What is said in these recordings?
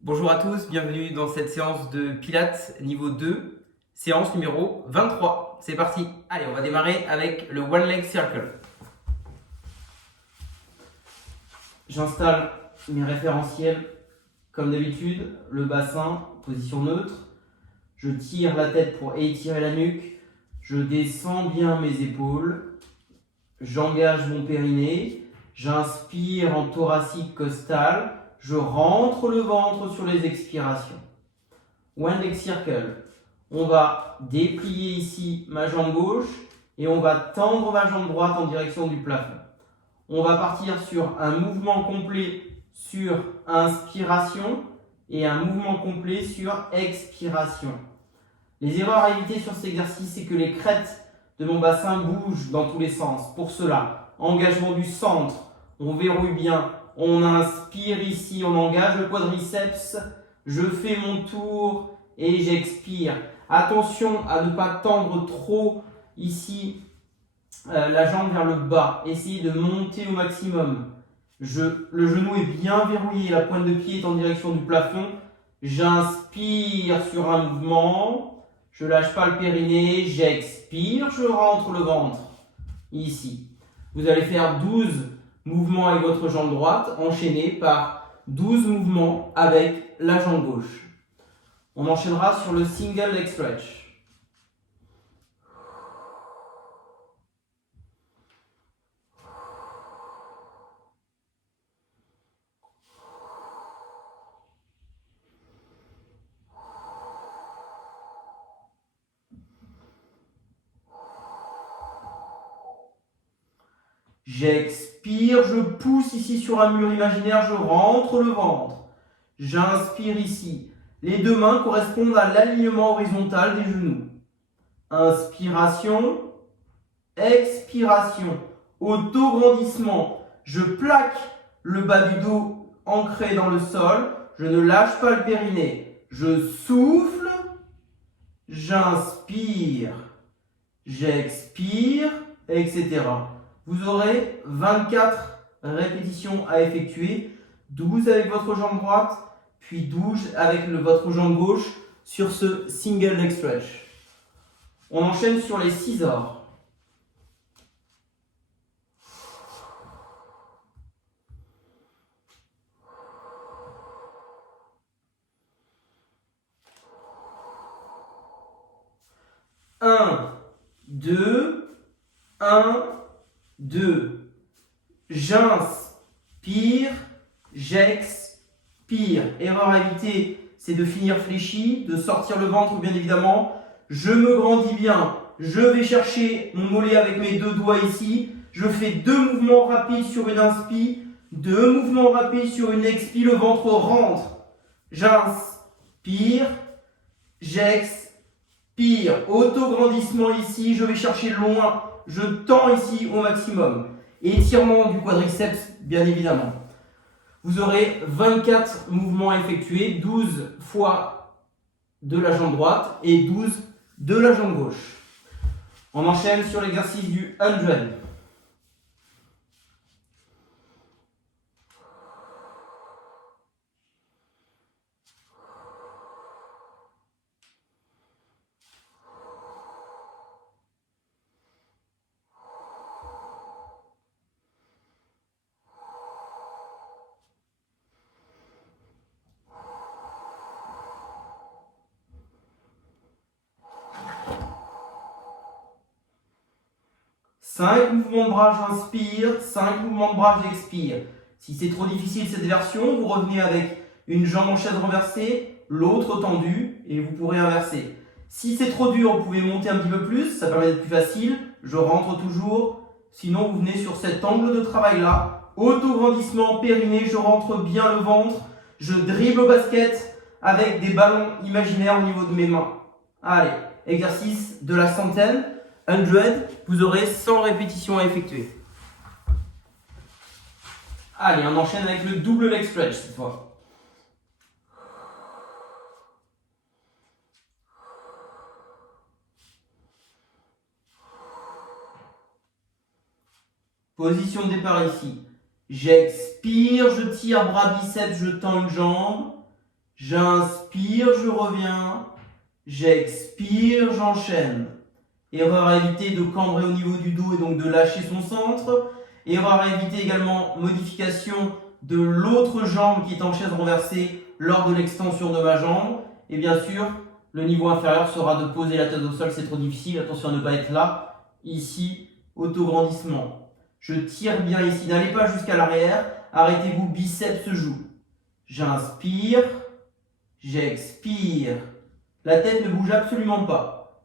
Bonjour à tous, bienvenue dans cette séance de Pilates niveau 2, séance numéro 23. C'est parti. Allez, on va démarrer avec le One Leg Circle. J'installe mes référentiels comme d'habitude, le bassin, position neutre. Je tire la tête pour étirer la nuque. Je descends bien mes épaules. J'engage mon périnée. J'inspire en thoracique costal. Je rentre le ventre sur les expirations. One Leg Circle. On va déplier ici ma jambe gauche et on va tendre ma jambe droite en direction du plafond. On va partir sur un mouvement complet sur inspiration et un mouvement complet sur expiration. Les erreurs à éviter sur cet exercice, c'est que les crêtes de mon bassin bougent dans tous les sens. Pour cela, engagement du centre, on verrouille bien. On inspire ici, on engage le quadriceps. Je fais mon tour et j'expire. Attention à ne pas tendre trop ici la jambe vers le bas. Essayez de monter au maximum. Le genou est bien verrouillé, la pointe de pied est en direction du plafond. J'inspire sur un mouvement. Je ne lâche pas le périnée. J'expire, je rentre le ventre. Ici. Vous allez faire 12 mouvements avec votre jambe droite, enchaînés par 12 mouvements avec la jambe gauche. On enchaînera sur le single leg stretch. J'expire, je pousse ici sur un mur imaginaire, je rentre le ventre. J'inspire ici. Les deux mains correspondent à l'alignement horizontal des genoux. Inspiration, expiration, auto-grandissement. Je plaque le bas du dos ancré dans le sol. Je ne lâche pas le périnée. Je souffle, j'inspire, j'expire, etc. Vous aurez 24 répétitions à effectuer, 12 avec votre jambe droite, puis 12 avec votre jambe gauche sur ce single leg stretch. On enchaîne sur les scissors. Un, deux, un, deux. J'inspire, j'expire. Erreur à éviter, c'est de finir fléchi, de sortir le ventre bien évidemment. Je me grandis bien. Je vais chercher mon mollet avec mes deux doigts ici. Je fais deux mouvements rapides sur une inspi, deux mouvements rapides sur une expi. Le ventre rentre. J'inspire, j'expire. Auto-grandissement ici. Je vais chercher loin. Je tends ici au maximum. Étirement du quadriceps, bien évidemment. Vous aurez 24 mouvements à effectuer, 12 fois de la jambe droite et 12 de la jambe gauche. On enchaîne sur l'exercice du 100. Cinq mouvements de bras, j'inspire. 5 mouvements de bras, j'expire. Si c'est trop difficile cette version, vous revenez avec une jambe en chaise renversée, l'autre tendue, et vous pourrez inverser. Si c'est trop dur, vous pouvez monter un petit peu plus, ça permet d'être plus facile. Je rentre toujours. Sinon, vous venez sur cet angle de travail-là. Auto-grandissement, périnée, je rentre bien le ventre. Je dribble au basket avec des ballons imaginaires au niveau de mes mains. Allez, exercice de la centaine. 100, vous aurez 100 répétitions à effectuer. Allez, on enchaîne avec le double leg stretch cette fois. Position de départ ici. J'expire, je tire bras biceps, je tends une jambe. J'inspire, je reviens. J'expire, j'enchaîne. Erreur à éviter de cambrer au niveau du dos et donc de lâcher son centre. Erreur à éviter également, modification de l'autre jambe qui est en chaise renversée lors de l'extension de ma jambe. Et bien sûr, le niveau inférieur sera de poser la tête au sol, c'est trop difficile. Attention à ne pas être là. Ici, autograndissement. Je tire bien ici, n'allez pas jusqu'à l'arrière. Arrêtez-vous, biceps joue. J'inspire, j'expire. La tête ne bouge absolument pas.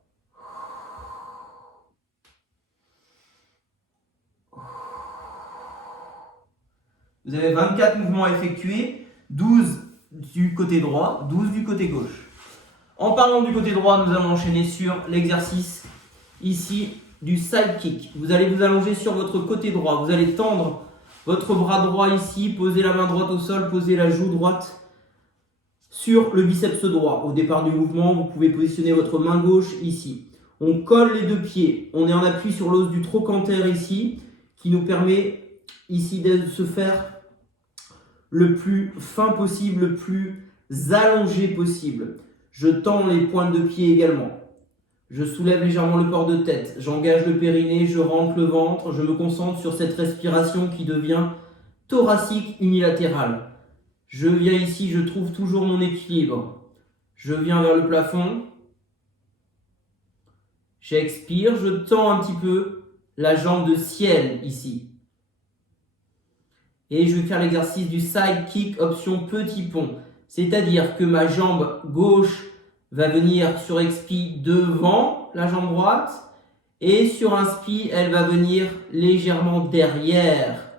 Vous avez 24 mouvements à effectuer, 12 du côté droit, 12 du côté gauche. En parlant du côté droit, nous allons enchaîner sur l'exercice ici du side kick. Vous allez vous allonger sur votre côté droit, vous allez tendre votre bras droit ici, poser la main droite au sol, poser la joue droite sur le biceps droit. Au départ du mouvement, vous pouvez positionner votre main gauche ici. On colle les deux pieds, on est en appui sur l'os du trochanter ici, qui nous permet ici de se faire le plus fin possible, le plus allongé possible. Je tends les pointes de pied également. Je soulève légèrement le port de tête. J'engage le périnée, je rentre le ventre. Je me concentre sur cette respiration qui devient thoracique unilatérale. Je viens ici, je trouve toujours mon équilibre. Je viens vers le plafond. J'expire, je tends un petit peu la jambe de ciel ici. Et je vais faire l'exercice du side kick option petit pont. C'est-à-dire que ma jambe gauche va venir sur expi devant la jambe droite. Et sur inspi, elle va venir légèrement derrière.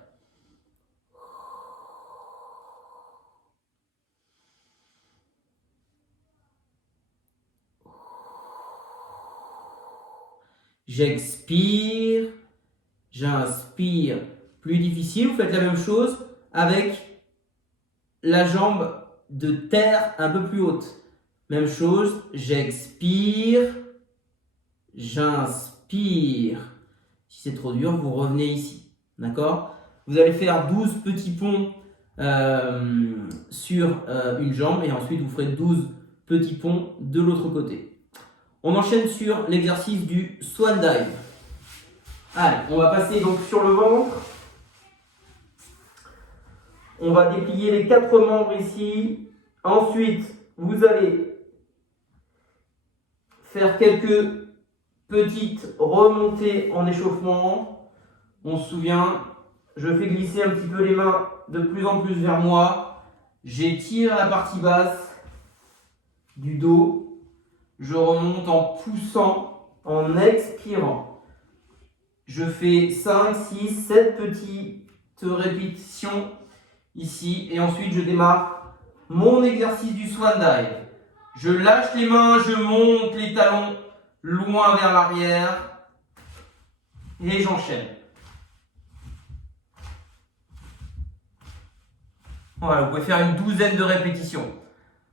J'expire, j'inspire. Plus difficile, vous faites la même chose avec la jambe de terre un peu plus haute. Même chose, j'expire, j'inspire. Si c'est trop dur, vous revenez ici. D'accord? Vous allez faire 12 petits ponts sur une jambe et ensuite vous ferez 12 petits ponts de l'autre côté. On enchaîne sur l'exercice du swan dive. Allez, on va passer donc sur le ventre. On va déplier les 4 membres ici. Ensuite, vous allez faire quelques petites remontées en échauffement. On se souvient, je fais glisser un petit peu les mains de plus en plus vers moi. J'étire la partie basse du dos. Je remonte en poussant, en expirant. Je fais 5, 6, 7 petites répétitions ici. Et ensuite, je démarre mon exercice du swan dive. Je lâche les mains, je monte les talons loin vers l'arrière. Et j'enchaîne. Voilà, vous pouvez faire une douzaine de répétitions.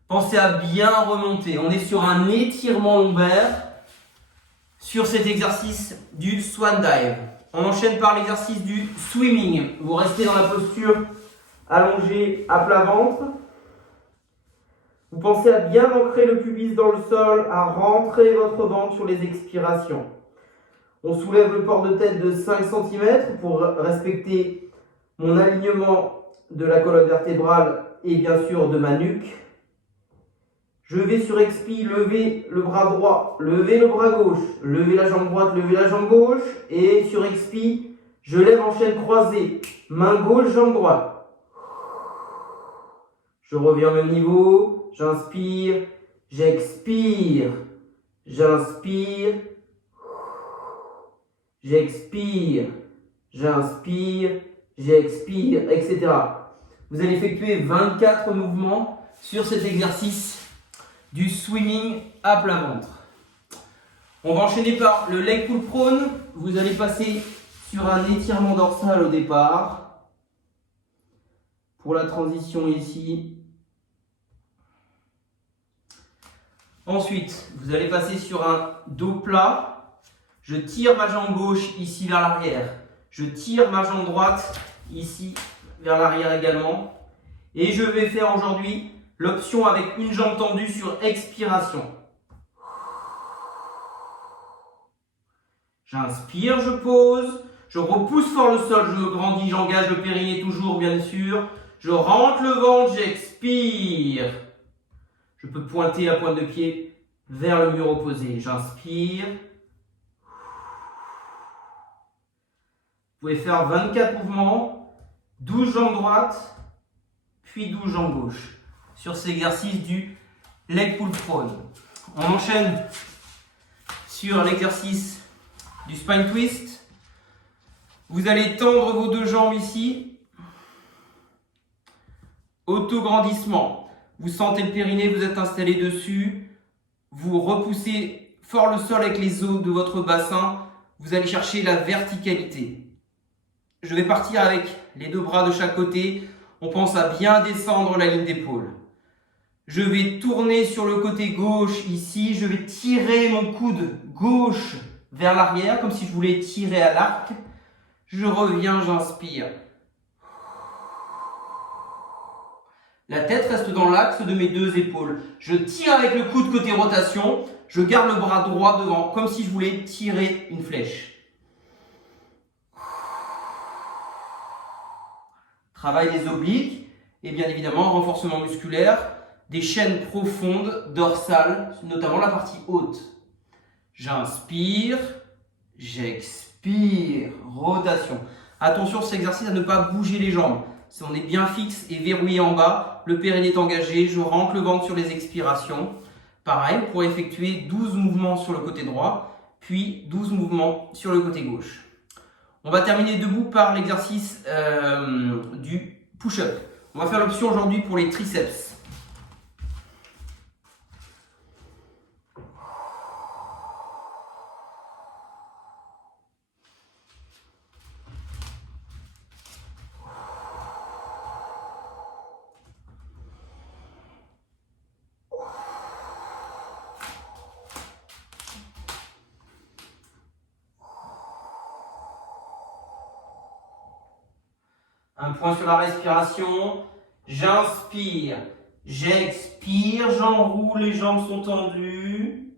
Pensez à bien remonter. On est sur un étirement lombaire sur cet exercice du swan dive. On enchaîne par l'exercice du swimming. Vous restez dans la posture allongée à plat ventre. Vous pensez à bien ancrer le pubis dans le sol, à rentrer votre ventre sur les expirations. On soulève le port de tête de 5 cm pour respecter mon alignement de la colonne vertébrale et bien sûr de ma nuque. Je vais sur expi, lever le bras droit, lever le bras gauche, lever la jambe droite, lever la jambe gauche. Et sur expi, je lève en chaîne croisée, main gauche, jambe droite. Je reviens au même niveau, j'inspire, j'expire, j'inspire, j'expire, j'inspire, j'expire, etc. Vous allez effectuer 24 mouvements sur cet exercice du swimming à plat ventre. On va enchaîner par le leg pull prone. Vous allez passer sur un étirement dorsal au départ. Pour la transition ici. Ensuite, vous allez passer sur un dos plat. Je tire ma jambe gauche ici vers l'arrière. Je tire ma jambe droite ici vers l'arrière également. Et je vais faire aujourd'hui l'option avec une jambe tendue sur expiration. J'inspire, je pose. Je repousse fort le sol, je grandis, j'engage le périnée toujours bien sûr. Je rentre le ventre, j'expire. Je peux pointer la pointe de pied vers le mur opposé. J'inspire. Vous pouvez faire 24 mouvements, 12 jambes droites, puis 12 jambes gauches. Sur cet exercice du leg pull prone. On enchaîne sur l'exercice du spine twist. Vous allez tendre vos deux jambes ici. Auto-grandissement. Vous sentez le périnée, vous êtes installé dessus. Vous repoussez fort le sol avec les os de votre bassin. Vous allez chercher la verticalité. Je vais partir avec les deux bras de chaque côté. On pense à bien descendre la ligne d'épaule. Je vais tourner sur le côté gauche ici. Je vais tirer mon coude gauche vers l'arrière, comme si je voulais tirer à l'arc. Je reviens, j'inspire. La tête reste dans l'axe de mes deux épaules. Je tire avec le coude côté rotation. Je garde le bras droit devant, comme si je voulais tirer une flèche. Travail des obliques et bien évidemment renforcement musculaire, des chaînes profondes, dorsales, notamment la partie haute. J'inspire, j'expire, rotation. Attention cet exercice à ne pas bouger les jambes. Si on est bien fixe et verrouillé en bas, le périnée est engagé, je rentre le ventre sur les expirations. Pareil, vous pourrez effectuer 12 mouvements sur le côté droit, puis 12 mouvements sur le côté gauche. On va terminer debout par l'exercice du push-up. On va faire l'option aujourd'hui pour les triceps. Un point sur la respiration. J'inspire, j'expire, j'enroule, les jambes sont tendues.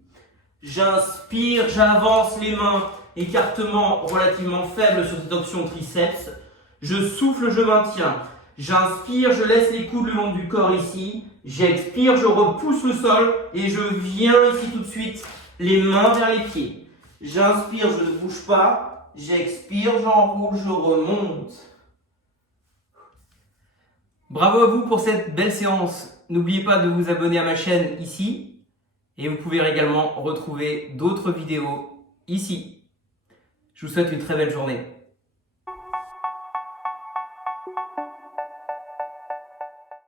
J'inspire, j'avance les mains, écartement relativement faible sur cette option triceps. Je souffle, je maintiens. J'inspire, je laisse les coudes le long du corps ici. J'expire, je repousse le sol et je viens ici tout de suite, les mains vers les pieds. J'inspire, je ne bouge pas. J'expire, j'enroule, je remonte. Bravo à vous pour cette belle séance. N'oubliez pas de vous abonner à ma chaîne ici. Et vous pouvez également retrouver d'autres vidéos ici. Je vous souhaite une très belle journée.